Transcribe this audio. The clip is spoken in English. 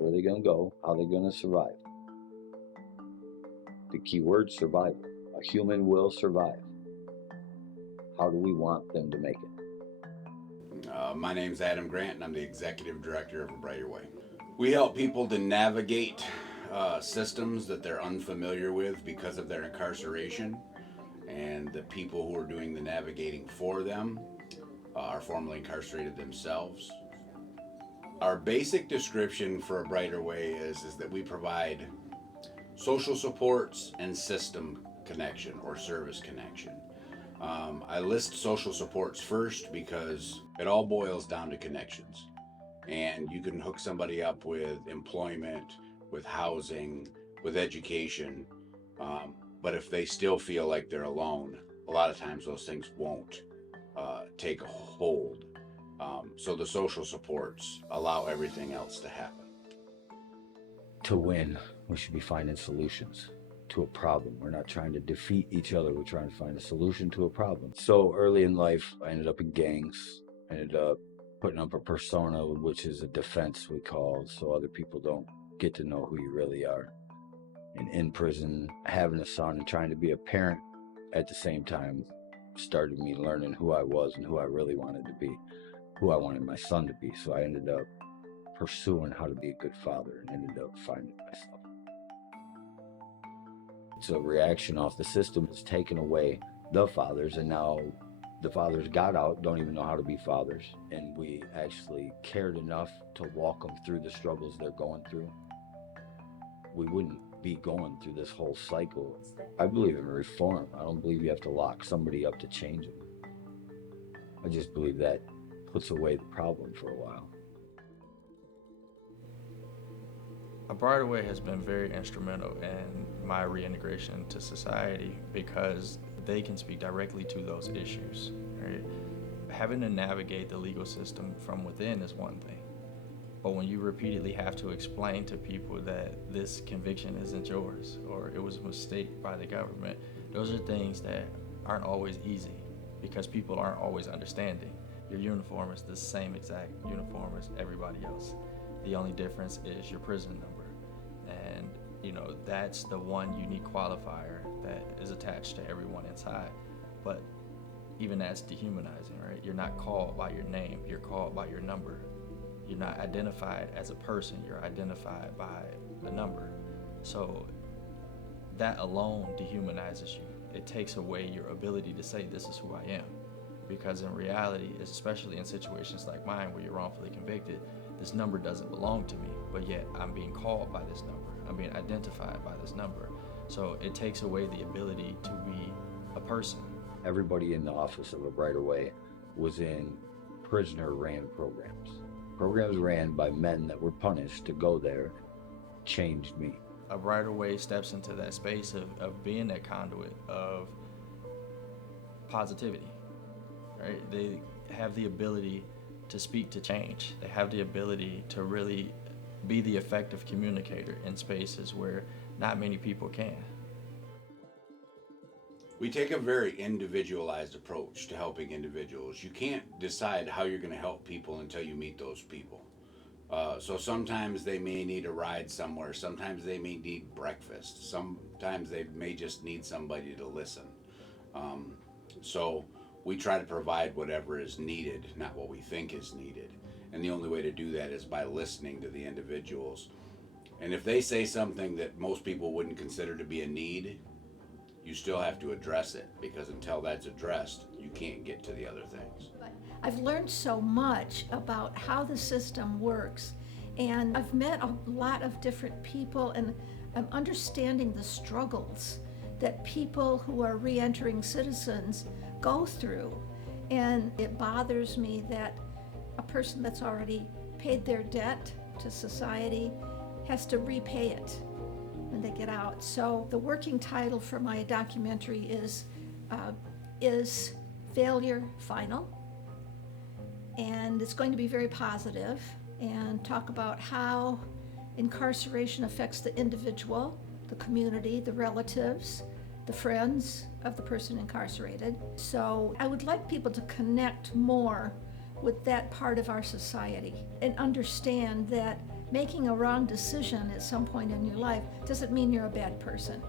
Where are they going to go? How are they going to survive? The key word, survival. A human will survive. How do we want them to make it? My name's Adam Grant, and I'm the executive director of A Brighter Way. We help people to navigate systems that they're unfamiliar with because of their incarceration, and the people who are doing the navigating for them are formerly incarcerated themselves. Our basic description for A Brighter Way is that we provide social supports and system connection or service connection. I list social supports first because it all boils down to connections. And you can hook somebody up with employment, with housing, with education. But if they still feel like they're alone, a lot of times those things won't take a hold. So the social supports allow everything else to happen. To win, we should be finding solutions to a problem. We're not trying to defeat each other. We're trying to find a solution to a problem. So early in life, I ended up in gangs. I ended up putting up a persona, which is a defense, we call, so other people don't get to know who you really are. And in prison, having a son and trying to be a parent at the same time started me learning who I was and who I really wanted to be, who I wanted my son to be. So I ended up pursuing how to be a good father and ended up finding myself. It's a reaction off the system that's taken away the fathers, and now the fathers got out, don't even know how to be fathers, and we actually cared enough to walk them through the struggles they're going through. We wouldn't be going through this whole cycle. I believe in reform. I don't believe you have to lock somebody up to change them. I just believe that puts away the problem for a while. A Brighter Way has been very instrumental in my reintegration to society because they can speak directly to those issues. Right? Having to navigate the legal system from within is one thing, but when you repeatedly have to explain to people that this conviction isn't yours or it was a mistake by the government, those are things that aren't always easy because people aren't always understanding. Your uniform is the same exact uniform as everybody else. The only difference is your prison number. And that's the one unique qualifier that is attached to everyone inside. But even that's dehumanizing, right? You're not called by your name, you're called by your number. You're not identified as a person, you're identified by the number. So that alone dehumanizes you. It takes away your ability to say, this is who I am. Because in reality, especially in situations like mine where you're wrongfully convicted, this number doesn't belong to me, but yet I'm being called by this number. I'm being identified by this number. So it takes away the ability to be a person. Everybody in the office of A Brighter Way was in prisoner-ran programs. Programs ran by men that were punished to go there changed me. A Brighter Way steps into that space of being that conduit of positivity, right? They have the ability to speak to change. They have the ability to really be the effective communicator in spaces where not many people can. We take a very individualized approach to helping individuals. You can't decide how you're going to help people until you meet those people. So sometimes they may need a ride somewhere, sometimes they may need breakfast, sometimes they may just need somebody to listen. So we try to provide whatever is needed, not what we think is needed. And the only way to do that is by listening to the individuals. And if they say something that most people wouldn't consider to be a need, you still have to address it, because until that's addressed, you can't get to the other things. I've learned so much about how the system works, and I've met a lot of different people, and I'm understanding the struggles that people who are re-entering citizens go through. And it bothers me that a person that's already paid their debt to society has to repay it when they get out. So the working title for my documentary is Failure Final? And it's going to be very positive and talk about how incarceration affects the individual, the community, the relatives, the friends of the person incarcerated. So I would like people to connect more with that part of our society and understand that making a wrong decision at some point in your life doesn't mean you're a bad person.